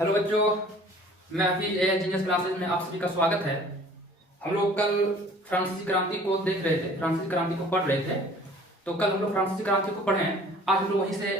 Hello बच्चों, मैं Hafeez genius classes में आप सभी का स्वागत है। हम लोग कल फ्रांसीसी क्रांति को देख रहे थे, फ्रांसीसी क्रांति को पढ़ रहे थे। तो कल हम लोग फ्रांसीसी क्रांति को पढ़े हैं, आज हम लोग वहीं से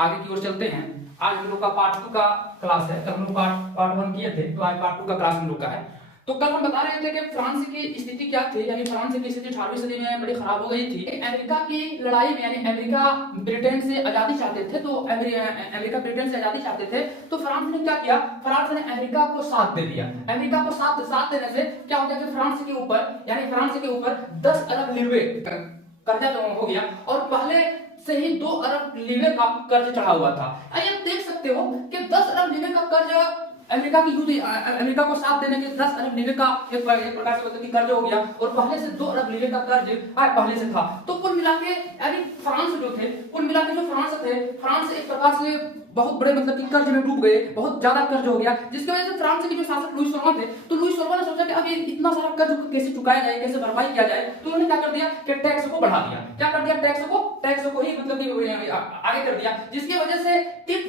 आगे की ओर चलते हैं। आज हम लोग का पार्ट 2 का क्लास है। कल हम लोग पार्ट 1 किए थे, तो आज पार्ट 2 का क्लास हम लोग का है। तो कल हम बता रहे थे कि फ्रांस की स्थिति क्या थी, यानी फ्रांस की स्थिति 18वीं सदी में बड़ी खराब हो गई थी। अमेरिका की लड़ाई में, यानी अमेरिका ब्रिटेन से आजादी चाहते थे, तो अमेरिका ब्रिटेन से आजादी चाहते थे, तो फ्रांस ने क्या किया, फ्रांस ने अमेरिका को साथ दे दिया। अमेरिका को साथ देने से क्या हो गया कि फ्रांस के ऊपर, यानी फ्रांस के ऊपर 10 अरब लीवे कर्जा हो गया, और पहले से ही 2 अरब लीवे का कर्ज चढ़ा हुआ था। आप देख सकते हो कि 10 अरब लीवे का कर्ज अमेरिका की युद्ध, अमेरिका को साथ देने के 10 अरब लीवे का एक प्रकार से मतलब कि कर्ज हो गया, और पहले से 2 अरब लीवे का कर्ज पहले से था। तो कुल मिला के यानी फ्रांस जो थे, कुल मिला के जो फ्रांस थे, फ्रांस एक प्रकार से बहुत बड़े मतलब कि कर्ज में डूब गए, बहुत ज्यादा कर्ज हो गया, जिसकी वजह से फ्रांस के जो शासक लुई 16 थे, तो लुई 16 ने सोचा कि अब ये इतना सारा कर्ज को कैसे चुकाया जाए, कैसे भरपाई किया जाए। तो उन्होंने क्या कर दिया कि टैक्स को बढ़ा दिया। क्या कर दिया, टैक्स को ही मतलब कि आगे कर दिया, जिसकी वजह से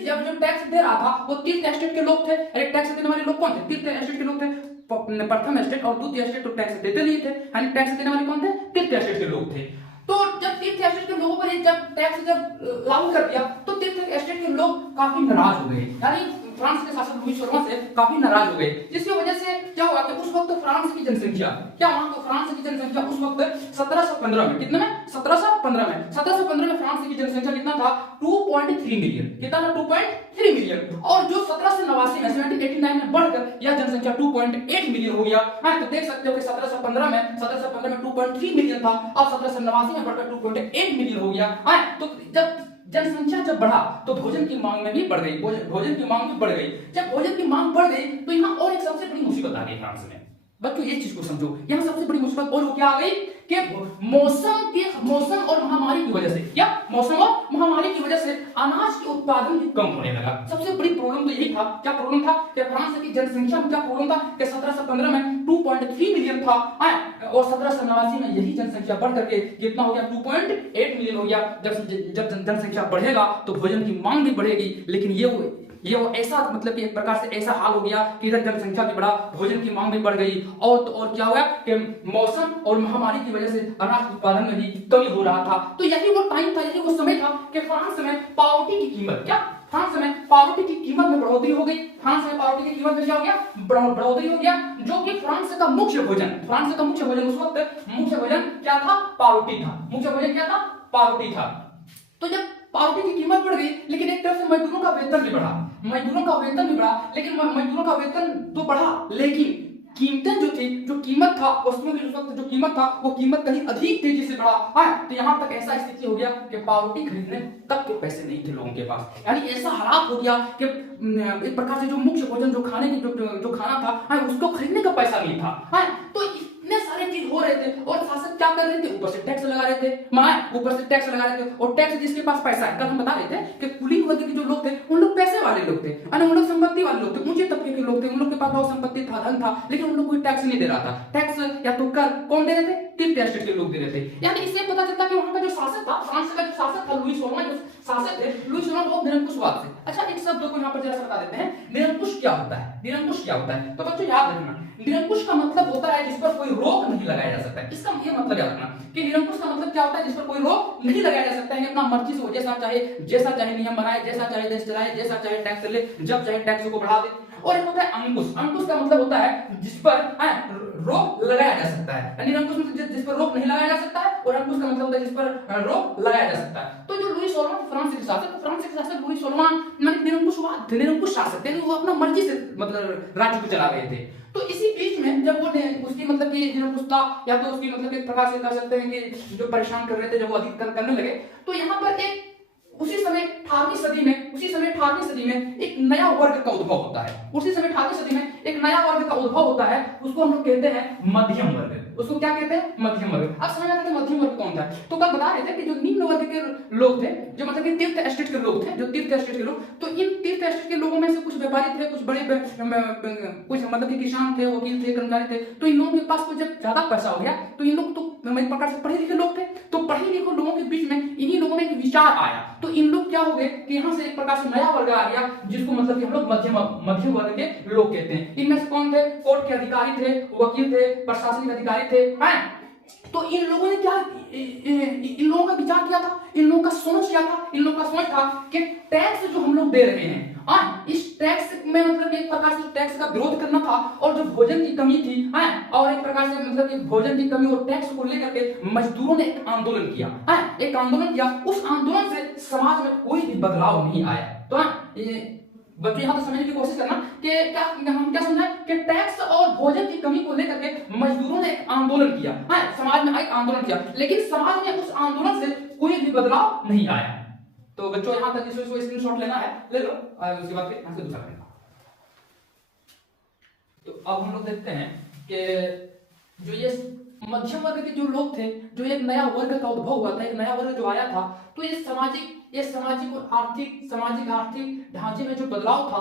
जब जो टैक्स दे रहा था वो तीर्थ एस्टेट के लोग थे। अरे टैक्स देने वाले लोग कौन थे, तीर्थ एस्टेट के लोग थे। प्रथम एस्टेट और द्वितीय एस्टेट तो टैक्स देते नहीं थे, यानी टैक्स देने वाले कौन थे, तीर्थ एस्टेट के लोग थे। तो जब तीर्थ एस्टेट के लोगों पर जब टैक्स लागू कर दिया, तो तीर्थ एस्टेट के लोग काफी नाराज हो गए, यानी फ्रांस के शासक लुई 16 से काफी नाराज हो गए। जिसकी वजह से क्या हुआ कि उस वक्त फ्रांस की जनसंख्या, क्या वहां को फ्रांस की जनसंख्या उस वक्त 1715 में, कितने में, 1715 में 1715 में फ्रांस की जनसंख्या कितना था, 2.3 मिलियन। कितना था, 2.3 मिलियन। और जो 1789 में 1789 में बढ़कर यह जनसंख्या 2.8 मिलियन हो गया। हाँ, तो देख सकते हो कि 1715 में 2.3 मिलियन था, और 1789 में बढ़कर 2.8 मिलियन हो गया। हाँ, तो जब जनसंख्या जब बढ़ा तो भोजन की मांग में भी बढ़ गई, भोजन की मांग भी बढ़ गई। जब भोजन की मांग बढ़ गई तो यहाँ और एक सबसे बड़ी मुसीबत आ गई फ्रांस में। बच्चों ये चीज को समझो, यहाँ सबसे बड़ी मुसीबत और क्या आ गई कि मौसम और महामारी की वजह से, क्या मौसम और महामारी की वजह से अनाज के उत्पादन भी कम होने लगा। सबसे बड़ी प्रॉब्लम तो यही था। क्या प्रॉब्लम था कि फ्रांस की जनसंख्या में क्या प्रॉब्लम था कि 1715 में 2.3 मिलियन था, और 1789 में यही जनसंख्या बढ़ करके कितना हो गया, 2.8 मिलियन हो गया। जब जनसंख्या बढ़ेगा तो भोजन की मांग भी बढ़ेगी, लेकिन ये वो ऐसा मतलब कि एक प्रकार से ऐसा हाल हो गया कि इधर जनसंख्या भी बढ़ा, भोजन की मांग भी बढ़ गई, और तो और क्या हुआ कि मौसम और महामारी की वजह से अनाज उत्पादन में भी कमी हो रहा था। तो यही वो टाइम था, यही वो समय था कि फ्रांस में पावरोटी की कीमत, क्या फ्रांस में पावरोटी की कीमत में बढ़ोतरी हो गई। फ्रांस में पावरोटी की कीमत में क्या हो गया, बढ़ोतरी हो गया, जो कि फ्रांस का मुख्य भोजन उस वक्त मुख्य भोजन क्या था, पावरोटी था। मुख्य भोजन क्या था, पावरोटी था। तो जब पावरोटी की कीमत बढ़ गई, लेकिन एक तरफ से मजदूरों का वेतन भी बढ़ा, लेकिन मजदूरों का वेतन तो बढ़ा, लेकिन कीमतें जो थी, जो कीमत था, वस्तुओं की उस वक्त जो कीमत था, वो कीमत कहीं अधिक तेजी से बढ़ा। हाँ, तो यहाँ तक ऐसा स्थिति हो गया कि पावरोटी खरीदने तक के पैसे नहीं थे लोगों के पास। यानी ऐसा हालात हो गया कि एक प्रकार से जो मुख्य भोजन, जो खाने की जो खाना था, हाँ, उसको खरीदने का पैसा नहीं था। हाँ, तो इतने सारे चीज हो रहे थे, और शासक क्या कर रहे थे, ऊपर से टैक्स लगा रहे थे, ऊपर से टैक्स लगा रहे थे। और टैक्स जिसके पास पैसा है, कल हम बता रहे थे कि कुलीन वर्ग के जो लोग थे, उन लोग पैसे वाले लोग थे, उन लोग संपत्ति वाले लोग थे, ऊंचे तबके के लोग थे, उन लोग के पास बहुत संपत्ति था, धन था, लेकिन उन लोग कोई टैक्स नहीं दे रहा था। टैक्स या तो कर कौन दे रहे थे, तीर्थ एस्टेट के लोग दे रहे थे। यानी इससे पता चलता कि वहां का जो शासक था, फ्रांस का जो शासक था, लुई 16 जो शासक थे, लुई 16 बहुत निरंकुशवाद थे। अच्छा, एक शब्द को यहाँ पर जरा बता देते हैं, निरंकुश क्या होता है, निरंकुश क्या होता है। तो बच्चों याद रखना, निरंकुश का मतलब होता है जिस पर कोई रोक नहीं लगाया जा सकता है। इसका ये मतलब याद रखना कि निरंकुश का मतलब क्या होता है, जिस पर कोई रोक नहीं लगाया जा सकता है, अपना मर्जी से वो जैसा चाहे नियम बनाए, जैसा चाहे देश चलाए, जैसा चाहे टैक्स ले, जब चाहे टैक्स को बढ़ा दे। और एक होता है अंकुश, अंकुश का मतलब होता है जिस पर रोक लगाया जा सकता है। निरंकुश मतलब जिस पर रोक नहीं लगाया जा सकता है, और अंकुश का मतलब होता है जिस पर रोक लगाया जा सकता है। तो जो लुई 16 फ्रांस के शासक लुई 16 माने निरंकुशवाद थे, निरंकुश शासक थे, वो अपना मर्जी से मतलब राज्य को चला रहे थे। तो इसी बीच में जब वो उसकी मतलब कि निरंकुशता, या तो उसकी मतलब एक प्रकार से कह सकते हैं कि जो परेशान कर रहे थे, जब वो अधिक करने लगे, तो यहाँ पर एक उसी समय 18वीं सदी में एक नया वर्ग का उद्भव होता है। उसी समय 18वीं सदी में एक नया वर्ग का उद्भव होता है, उसको हम लोग कहते हैं मध्यम वर्ग। उसको क्या कहते हैं, मध्यम वर्ग। अब समझ आता है मध्यम वर्ग कौन था। तो कल बता रहे थे कि जो निम्न वर्ग के लोग थे, जो मतलब कि तीर्थ एस्टेट के लोग थे, तो इन तीर्थ एस्टेट के लोगों में से कुछ व्यापारी थे, कुछ बड़े कुछ मतलब कि किसान थे, वकील थे, कर्मचारी थे। तो इन लोगों के पास कुछ जब ज्यादा पैसा हो गया तो इन लोग तो एक प्रकार से पढ़े लिखे लोग थे, तो पढ़े लिखे लोगों के बीच में इन्हीं लोगों में एक विचार आया। तो इन लोग क्या हो गए कि यहाँ से एक प्रकार से नया वर्ग आ गया, जिसको मतलब कि हम लोग मध्यम वर्ग के लोग कहते हैं। इनमें से कौन थे? कोर्ट के अधिकारी थे, वकील थे, प्रशासनिक अधिकारी थे, हैं? तो इन लोगों ने क्या इन लोगों का विचार किया था, इन लोगों का सोच क्या था? इन लोगों का सोच था कि टैक्स जो हम लोग दे रहे हैं, इस टैक्स में मतलब एक प्रकार से टैक्स का विरोध करना था। और जो भोजन की कमी थी, और एक प्रकार से मतलब कि भोजन की कमी और टैक्स को लेकर के मजदूरों ने एक आंदोलन किया, एक आंदोलन किया। उस आंदोलन से समाज में कोई भी बदलाव नहीं आया। तो बच्चों यहाँ तो समझने की कोशिश करना कि हम क्या समझा कि टैक्स और भोजन की कमी को लेकर के मजदूरों ने एक आंदोलन किया, समाज में एक आंदोलन किया, लेकिन समाज में उस आंदोलन से कोई भी बदलाव नहीं आया। तो बच्चों यहाँ तक इसको स्क्रीनशॉट लेना है, ले लो, उसके बाद फिर यहाँ से दूसरा करेंगे। तो अब हम लोग देखते हैं कि जो ये मध्यम वर्ग के जो लोग थे, जो एक नया वर्ग का उद्भव हुआ था, एक नया वर्ग जो आया था, तो ये सामाजिक और आर्थिक ढांचे में जो बदलाव था,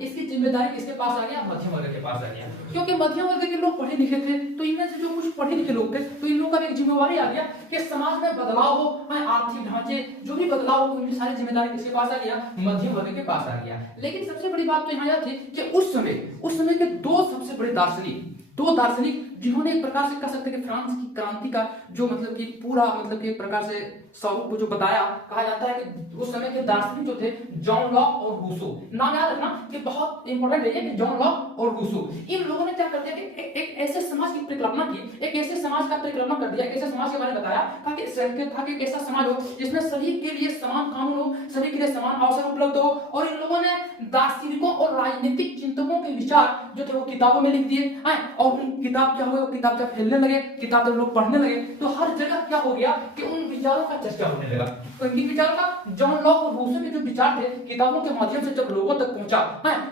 इसकी जिम्मेदारी किसके पास आ गया? मध्यम वर्ग के पास आ गया। क्योंकि मध्यम वर्ग के लोग पढ़े लिखे थे, तो इनमें से जो कुछ पढ़े लिखे लोग थे, तो इन लोगों का एक जिम्मेवारी आ गया कि समाज में बदलाव हो, आर्थिक ढांचे जो भी बदलाव हो, उनकी सारी जिम्मेदारी किसके पास आ गया? मध्यम वर्ग के पास आ गया। लेकिन सबसे बड़ी बात तो यहाँ थी कि उस समय के दो सबसे बड़े दार्शनिक जिन्होंने एक प्रकार से कह सकते हैं कि फ्रांस की क्रांति का जो मतलब कि पूरा मतलब कि एक प्रकार से स्वरूप को जो बताया, कहा जाता है कि उस समय के दार्शनिक जो थे जॉन लॉक और रूसो। नाम याद रखना कि बहुत इंपॉर्टेंट है कि जॉन लॉक और रूसो। इन लोगों ने क्या कर दिया कि एक ऐसे समाज की परिकल्पना की, एक ऐसे समाज का परिकल्पना कर दिया, ऐसे समाज के बारे में बताया ताकि एक ऐसा समाज हो जिसमें सभी के लिए समान कानून हो, सभी के लिए समान अवसर उपलब्ध हो। और इन लोगों ने दार्शनिकों और राजनीतिक चिंतकों के विचार जो थे वो किताबों में लिख दिए, और उन किताब क्या हुआ, किताब जब फैलने लगे, किताब जब लोग पढ़ने लगे, तो हर जगह क्या हो गया कि उन विचारों का चर्चा होने लगा। तो इनकी विचारों का जॉन लॉक और रूसो के जो विचार थे, किताबों के माध्यम से जब लोगों तक पहुंचा,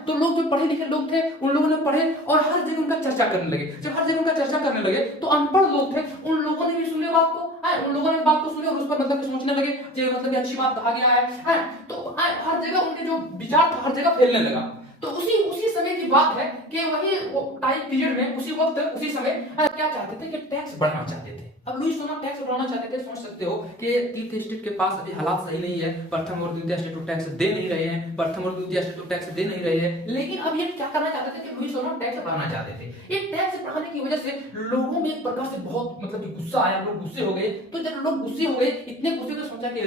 तो लोग जो पढ़े लिखे लोग थे, उन लोगों ने पढ़े और हर जगह उनका चर्चा करने लगे। जब हर जगह उनका चर्चा करने लगे तो अनपढ़ लोग थे, उन लोगों ने भी सुने बात को, उन लोगों ने बात को सुने और उस पर मतलब सोचने लगे कि मतलब अच्छी बात कहा गया है। तो हर जगह उनके जो विचार था हर जगह फैलने लगा। तो उसी समय की बात है कि वही टाइम पीरियड में, उसी वक्त उसी समय क्या चाहते थे कि टैक्स बढ़ाना चाहते थे। अब लुई सोना टैक्स बढ़ाना चाहते थे। सोच सकते हो कि तीसरे स्टेट के पास अभी हालात सही नहीं है, प्रथम और द्वितीय स्टेट को टैक्स दे नहीं रहे हैं, प्रथम और द्वितीय स्टेट को टैक्स दे नहीं रहे हैं। लेकिन अब ये क्या करना चाहते थे कि लुई सोना टैक्स बढ़ाना चाहते थे। ये टैक्स बढ़ाने की वजह से लोगों में एक प्रकार से बहुत मतलब कि गुस्सा आया, लोग गुस्से हो गए। तो जब लोग गुस्से हो गए, इतने गुस्से तो सोचा कि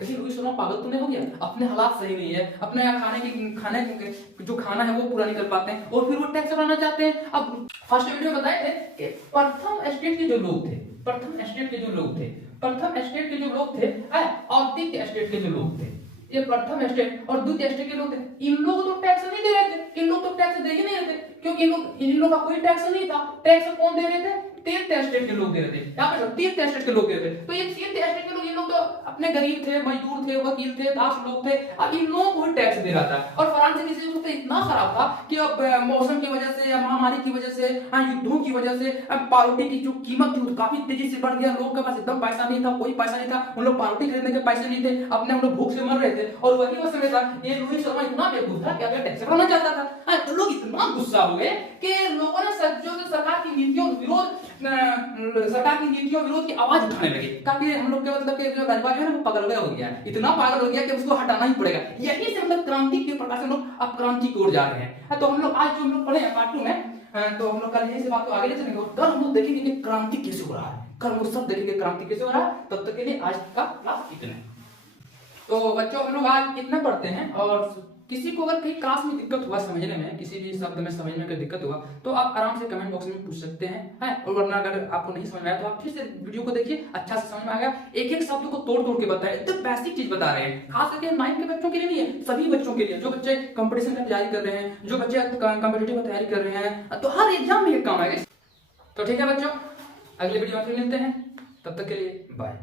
कहीं लुई सोना पागल तो नहीं हो गया, अपने हालात सही नहीं है, अपने खाने जो खाना है वो पूरा नहीं कर पाते हैं और फिर वो टैक्स बढ़ाना चाहते हैं। अब फर्स्ट वीडियो में बताए थे कि प्रथम स्टेट के जो लोग थे और द्वितीय स्टेट के जो लोग थे, ये प्रथम स्टेट और द्वितीय स्टेट के लोग थे, इन लोग तो टैक्स नहीं दे रहे थे, इन लोग तो टैक्स दे ही नहीं रहे थे, क्योंकि इन लोग का कोई टैक्स नहीं था। टैक्स कौन दे रहे थे? तीसरे स्टेट के लोग दे रहे थे। यहाँ पे तीसरे स्टेट के लोग दे रहे थे। तो ये तीसरे स्टेट के लोग, ये लोग तो अपने गरीब थे, मजदूर थे, वकील थे, दास लोग थे, अब इन लोगों को टैक्स दे रहा था। और फ्रांस की स्थिति इतना खराब था कि अब मौसम की वजह से या महामारी की वजह से, युद्धों की वजह से अब पावरोटी की जो कीमत थी काफी तेजी से बढ़ गया। लोगों के पास एकदम पैसा नहीं था, कोई पैसा नहीं था, उन लोग पावरोटी खरीदने के पैसे नहीं थे, अपने हम लोग भूख से मर रहे थे। और वही वो समय था, ये लुई शर्मा इतना बेवकूफ था कि अब टैक्स बढ़ाना चाहता था। तो लोग इतना गुस्सा हो गए कि लोगों ने सरकार की नीतियों विरोध की आवाज उठाने लगे। काफी हम लोग के मतलब के जो राजवाड़ी है ना वो पागल हो गया, इतना पागल हो गया कि उसको हटाना ही पड़ेगा। यही से मतलब क्रांति के प्रकार से हम लोग अब क्रांति की ओर जा रहे हैं। तो हम लोग आज जो हम लोग पढ़े हैं पार्ट 2 में, तो हम लोग कल यही से बात को आगे ले चलेंगे। कल हम लोग देखेंगे कि क्रांति कैसे हो रहा है, कल हम लोग सब देखेंगे क्रांति कैसे हो रहा है। तब तक के लिए आज का क्लास इतना है। तो बच्चों हम लोग आज इतना पढ़ते हैं, और किसी को अगर कहीं क्लास में दिक्कत हुआ समझने में, किसी भी शब्द में समझने में दिक्कत हुआ तो आप आराम से कमेंट बॉक्स में पूछ सकते हैं, और वरना अगर आपको नहीं समझ में आया तो आप फिर से वीडियो को देखिए, अच्छा से समझ में आ गया। एक एक शब्द को तोड़ तोड़ के बताए, एकदम बेसिक चीज बता रहे हैं, खास करके 9th के बच्चों के लिए नहीं है, सभी बच्चों के लिए, जो बच्चे कंपटीशन की तैयारी कर रहे हैं, जो बच्चे कॉम्पिटिटिव की तैयारी कर रहे हैं, तो हर एग्जाम में ये काम आएगा। तो ठीक है बच्चों, अगले वीडियो में फिर मिलते हैं, तब तक के लिए बाय।